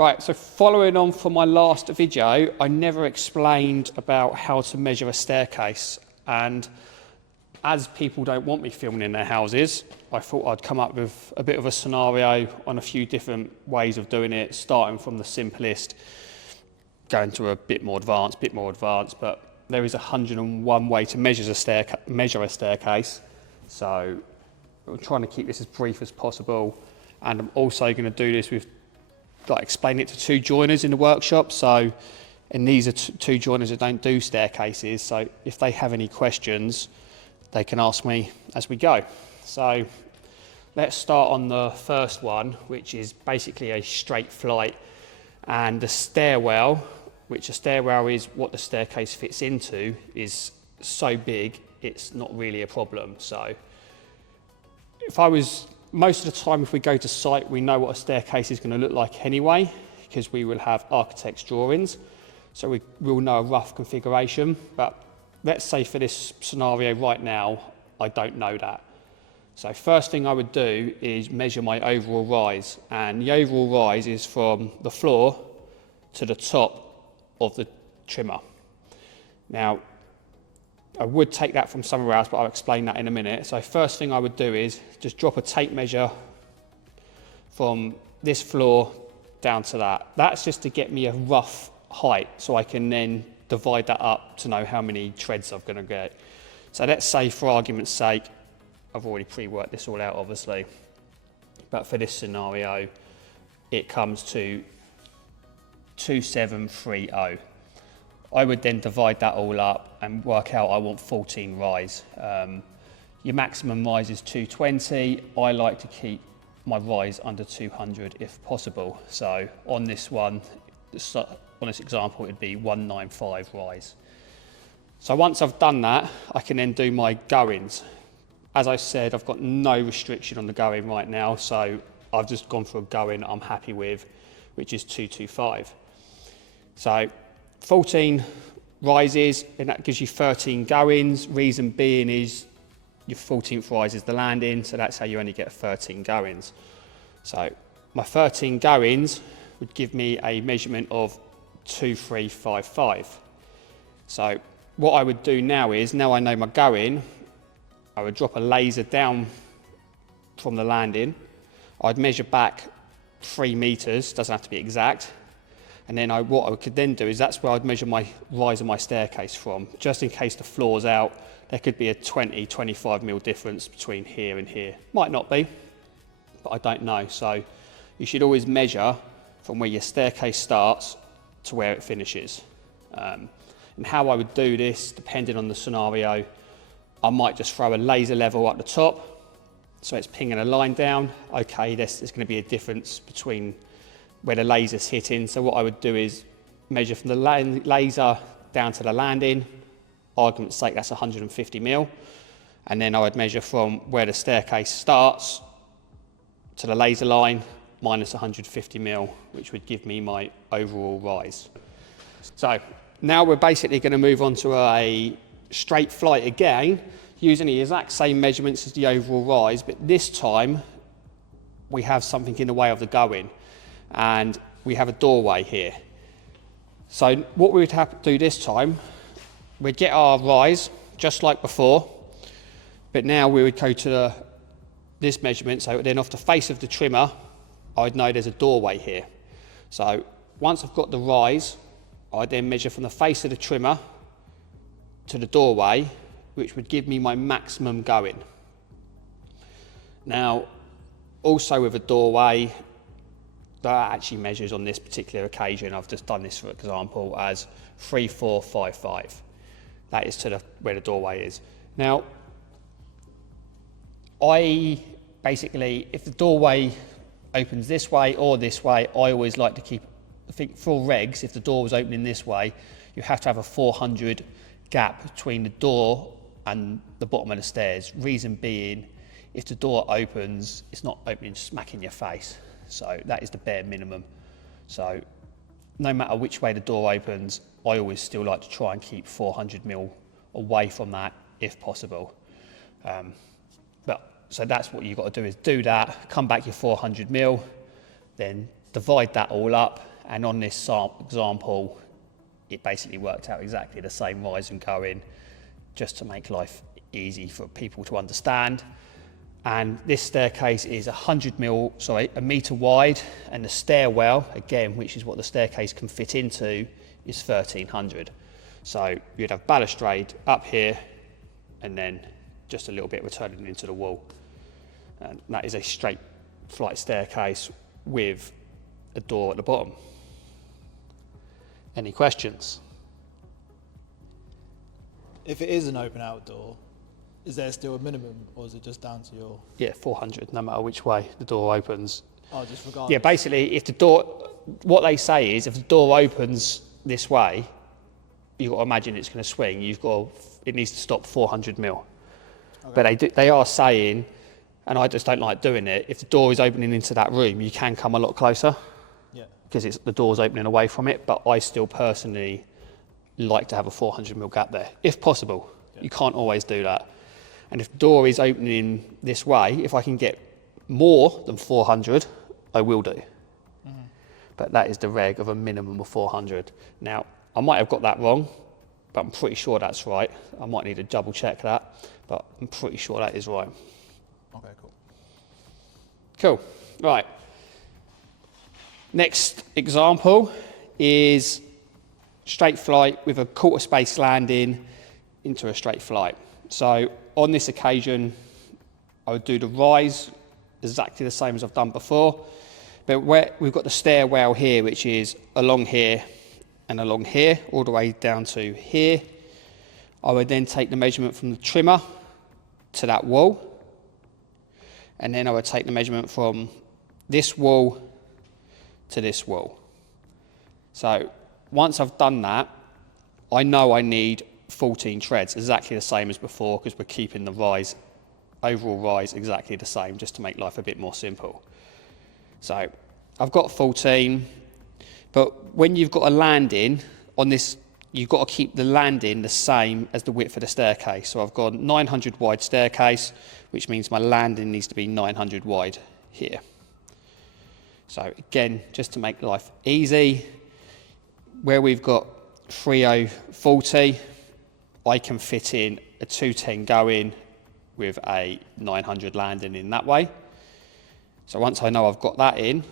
Right, so following on from my last video, I never explained about how to measure a staircase, and as people don't want me filming in their houses, I thought I'd come up with a bit of a scenario on a few different ways of doing it, starting from the simplest, going to a bit more advanced, but there is 101 way to measure a staircase. So I'm trying to keep this as brief as possible, and I'm also going to do this with explain it to two joiners in the workshop. So, and these are two joiners that don't do staircases, so if they have any questions they can ask me as we go. So let's start on the first one, which is basically a straight flight, and the stairwell, which a stairwell is what the staircase fits into, is so big it's not really a problem. So most of the time, if we go to site, we know what a staircase is going to look like anyway, because we will have architect's drawings, so we will know a rough configuration. But let's say for this scenario right now, I don't know that. So first thing I would do is measure my overall rise, and the overall rise is from the floor to the top of the trimmer. Now, I would take that from somewhere else, but I'll explain that in a minute. So first thing I would do is just drop a tape measure from this floor down to that. That's just to get me a rough height, so I can then divide that up to know how many treads I'm going to get. So let's say, for argument's sake, I've already pre-worked this all out obviously, but for this scenario it comes to 2730. I would then divide that all up and work out I want 14 rise. Your maximum rise is 220. I like to keep my rise under 200 if possible. So on this one, on this example, it'd be 195 rise. So once I've done that, I can then do my goings. As I said, I've got no restriction on the going right now, so I've just gone for a going I'm happy with, which is 225. So 14 rises, and that gives you 13 goings. Reason being is your 14th rise is the landing, so that's how you only get 13 goings. So my 13 goings would give me a measurement of 2355. So what I would do now is, now I know my going, I would drop a laser down from the landing. I'd measure back 3 meters, doesn't have to be exact. And then what I could then do is, that's where I'd measure my rise of my staircase from. Just in case the floor's out, there could be a 20-25 mil difference between here and here. Might not be, but I don't know. So you should always measure from where your staircase starts to where it finishes. And how I would do this, depending on the scenario, I might just throw a laser level at the top, so it's pinging a line down. Okay, there's going to be a difference between where the laser's hitting. So what I would do is measure from the laser down to the landing. Argument's sake, that's 150 mil. And then I would measure from where the staircase starts to the laser line minus 150 mil, which would give me my overall rise. So now we're basically going to move on to a straight flight again, using the exact same measurements as the overall rise, but this time we have something in the way of the going, and we have a doorway here. So what we would have to do this time, we'd get our rise just like before, but now we would go to this measurement. So then off the face of the trimmer, I'd know there's a doorway here. So once I've got the rise, I'd then measure from the face of the trimmer to the doorway, which would give me my maximum going. Now, also with a doorway, that actually measures on this particular occasion, I've just done this for example, as 3455. That is to where the doorway is. Now, I basically, if the doorway opens this way or this way, I always like to keep, I think for regs, if the door was opening this way, you have to have a 400 gap between the door and the bottom of the stairs. Reason being, if the door opens, it's not opening smack in your face. So that is the bare minimum. So no matter which way the door opens, I always still like to try and keep 400 mil away from that if possible. So that's what you've got to do, is do that, come back your 400 mil, then divide that all up, And on this example, it basically worked out exactly the same rise and go in, just to make life easy for people to understand. And this staircase is a metre wide, and the stairwell, again, which is what the staircase can fit into, is 1300. So you'd have balustrade up here, and then just a little bit returning into the wall. And that is a straight flight staircase with a door at the bottom. Any questions? If it is an open outdoor, is there still a minimum, or is it just down to your... Yeah, 400, no matter which way the door opens. Oh, just regardless? Yeah, basically, if the door, what they say is, if the door opens this way, you've got to imagine it's going to swing. It needs to stop 400 mil. Okay. But they are saying, and I just don't like doing it, if the door is opening into that room, you can come a lot closer. Yeah. Because the door's opening away from it, but I still personally like to have a 400 mil gap there, if possible. Yeah. You can't always do that. And if the door is opening this way, if I can get more than 400, I will do. Mm-hmm. But that is the reg of a minimum of 400. Now, I might have got that wrong, but I'm pretty sure that's right. I might need to double check that, but I'm pretty sure that is right. Okay, cool. Cool, right. Next example is straight flight with a quarter space landing into a straight flight. So on this occasion, I would do the rise exactly the same as I've done before, but we've got the stairwell here, which is along here and along here, all the way down to here. I would then take the measurement from the trimmer to that wall, and then I would take the measurement from this wall to this wall. So once I've done that, I know I need 14 treads, exactly the same as before, because we're keeping the overall rise exactly the same, just to make life a bit more simple. So I've got 14, but when you've got a landing on this, you've got to keep the landing the same as the width of the staircase. So I've got 900 wide staircase, which means my landing needs to be 900 wide here. So again, just to make life easy, where we've got 3040, I can fit in a 210 going with a 900 landing in that way. So once I know I've got that in,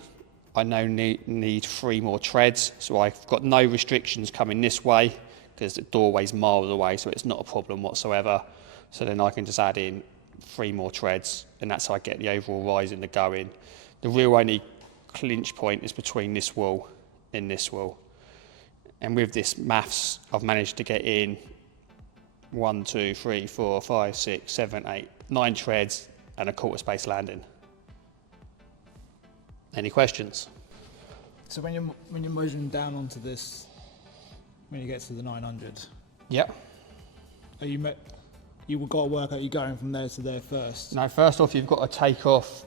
I now need 3 more treads. So I've got no restrictions coming this way because the doorway's miles away, so it's not a problem whatsoever. So then I can just add in 3 more treads, and that's how I get the overall rise in the going. The real only clinch point is between this wall and this wall. And with this maths, I've managed to get in 1, 2, 3, 4, 5, 6, 7, 8, 9 treads and a quarter space landing. Any questions? So when you're measuring down onto this, when you get to the 900, yep. You've got to work out you're going from there to there first. No, first off, you've got to take off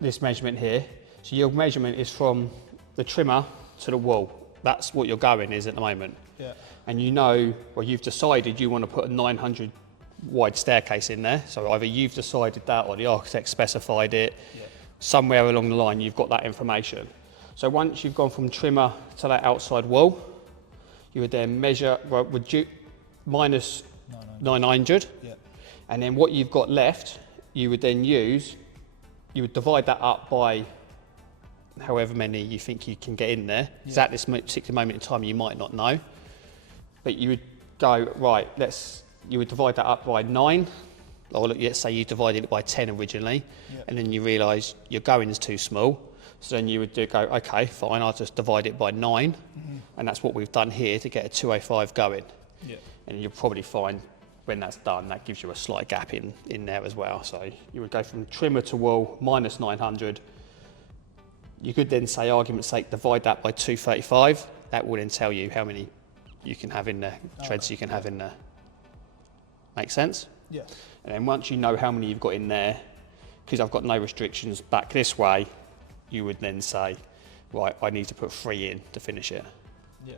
this measurement here. So your measurement is from the trimmer to the wall. That's what your going is at the moment. Yeah. And you've decided you want to put a 900 wide staircase in there. So either you've decided that or the architect specified it. Yeah. Somewhere along the line, you've got that information. So once you've gone from trimmer to that outside wall, you would then measure, minus 900. Yeah. And then what you've got left, you would then you would divide that up by however many you think you can get in there. Because at this particular moment in time, you might not know. But you would go, right, you would divide that up by 9. Or let's say you divided it by 10 originally, and then you realise your going is too small. So then you would go, okay, fine, I'll just divide it by 9. And that's what we've done here to get a 205 going. Yeah. And you'll probably find when that's done, that gives you a slight gap in there as well. So you would go from trimmer to wall minus 900. You could then say, argument's sake, divide that by 235. That will then tell you how many you can have in there, treads you can have in there. Make sense? Yeah. And then once you know how many you've got in there, because I've got no restrictions back this way, you would then say, right, I need to put 3 in to finish it. Yeah.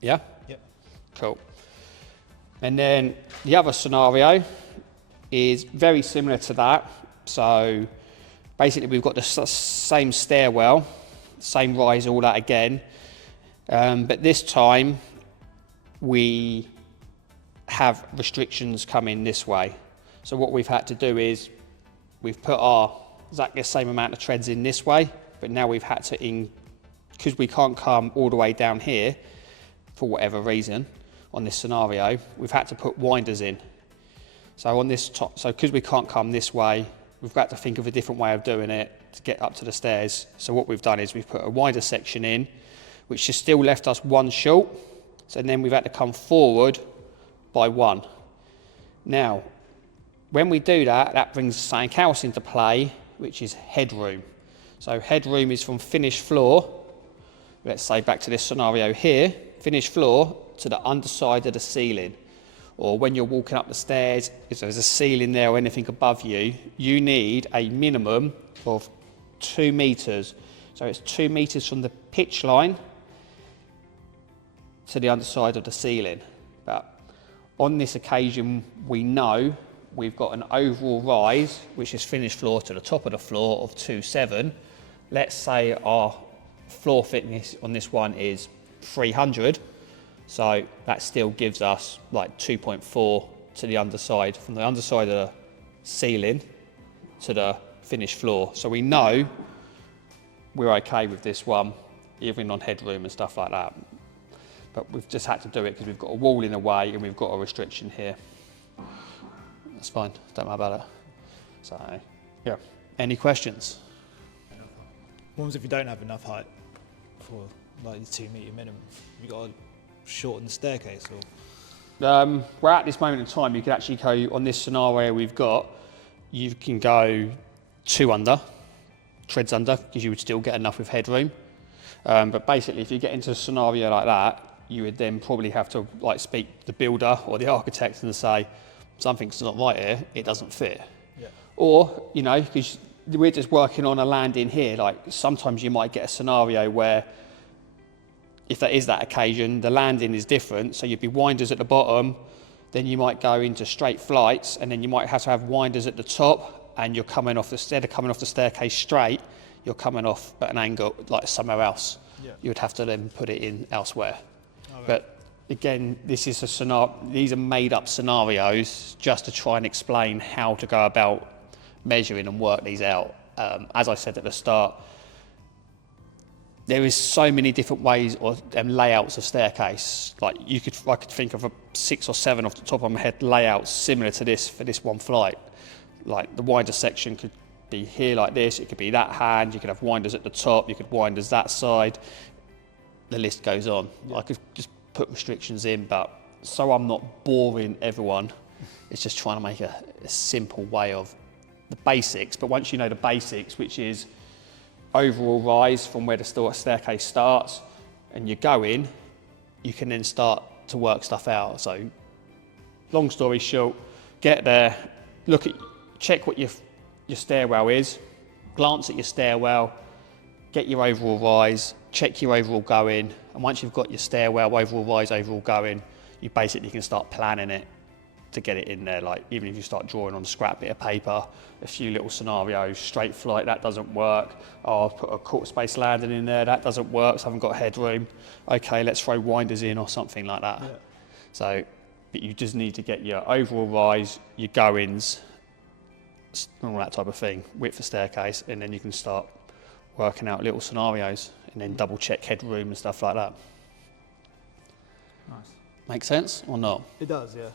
Yeah? Yeah. Cool. And then the other scenario is very similar to that. So basically we've got the same stairwell same rise, all that again. But this time we have restrictions coming this way. So what we've had to do is we've put our exactly the same amount of treads in this way, but now we've had to, because we can't come all the way down here for whatever reason on this scenario, we've had to put winders in. So on this top, so because we can't come this way, we've got to think of a different way of doing it to get up to the stairs. So what we've done is we've put a wider section in, which has still left us one short. So then we've had to come forward by one. Now, when we do that, that brings something else into play, which is headroom. So headroom is from finished floor, let's say back to this scenario here, finished floor to the underside of the ceiling. Or when you're walking up the stairs, if there's a ceiling there or anything above you, you need a minimum of 2 meters. So it's 2 meters from the pitch line to the underside of the ceiling. But on this occasion, we know we've got an overall rise, which is finished floor to the top of the floor of 2.7. Let's say our floor thickness on this one is 300. So that still gives us like 2.4 to the underside, from the underside of the ceiling to the finished floor. So we know we're okay with this one, even on headroom and stuff like that. But we've just had to do it because we've got a wall in the way and we've got a restriction here. That's fine, don't worry about it. So, yeah. Any questions? What was if you don't have enough height for like the 2 metre minimum? You got to shorten the staircase, or? Well, at this moment in time, you can actually go, on this scenario we've got, you can go 2 under, treads under, because you would still get enough with headroom. But basically, if you get into a scenario like that, you would then probably have to like speak to the builder or the architect and say, something's not right here, it doesn't fit. Yeah. Or, you know, because we're just working on a landing here, like sometimes you might get a scenario where if that is that occasion, the landing is different, so you'd be winders at the bottom, then you might go into straight flights, and then you might have to have winders at the top, and you're coming off instead of coming off the staircase straight, you're coming off at an angle like somewhere else. Yeah. You would have to then put it in elsewhere. Okay. But again, this is a scenario. These are made-up scenarios just to try and explain how to go about measuring and work these out. As I said at the start, there is so many different ways or layouts of staircase. Like I could think of 6 or 7 off the top of my head layouts similar to this for this one flight. Like the winder section could be here like this, it could be that hand, you could have winders at the top, you could winders that side, the list goes on. Yeah. I could just put restrictions in, but so I'm not boring everyone, it's just trying to make a simple way of the basics. But once you know the basics, which is overall rise from where the staircase starts and you go in, you can then start to work stuff out. So long story short, get there, check what your stairwell is, glance at your stairwell, get your overall rise, check your overall going, and once you've got your stairwell, overall rise, overall going, you basically can start planning it to get it in there. Like even if you start drawing on a scrap bit of paper, a few little scenarios, straight flight, that doesn't work. Oh, I'll put a quarter space landing in there, that doesn't work, so I haven't got headroom. Okay, let's throw winders in or something like that. Yeah. So, but you just need to get your overall rise, your goings, all that type of thing, width for staircase, and then you can start working out little scenarios and then double check headroom and stuff like that. Nice. Make sense or not? It does, yeah.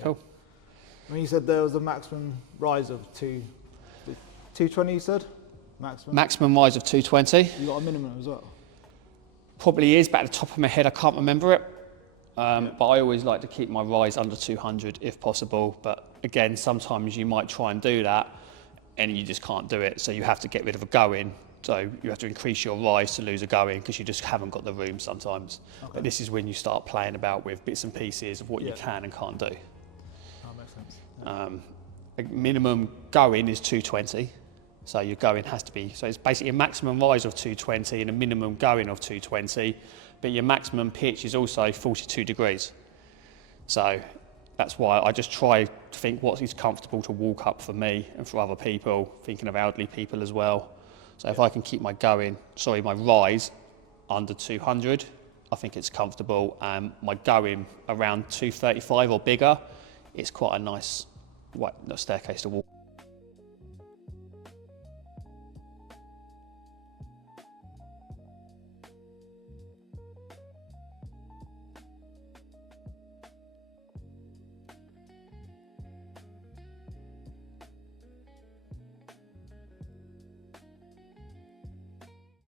Cool. When you said there was a maximum rise of 220, you said? Maximum rise of 220. You got a minimum as well? Probably is, but at the top of my head I can't remember it. But I always like to keep my rise under 200 if possible. But again, sometimes you might try and do that and you just can't do it. So you have to get rid of a going. So you have to increase your rise to lose a going because you just haven't got the room sometimes. Okay. But this is when you start playing about with bits and pieces of what you can and can't do. That makes sense. A minimum going is 220. So your going has to be, so it's basically a maximum rise of 220 and a minimum going of 220. But your maximum pitch is also 42 degrees. So that's why I just try to think what is comfortable to walk up for me and for other people, thinking of elderly people as well. So if I can keep my rise under 200, I think it's comfortable, and my going around 235 or bigger, it's quite a nice staircase to walk.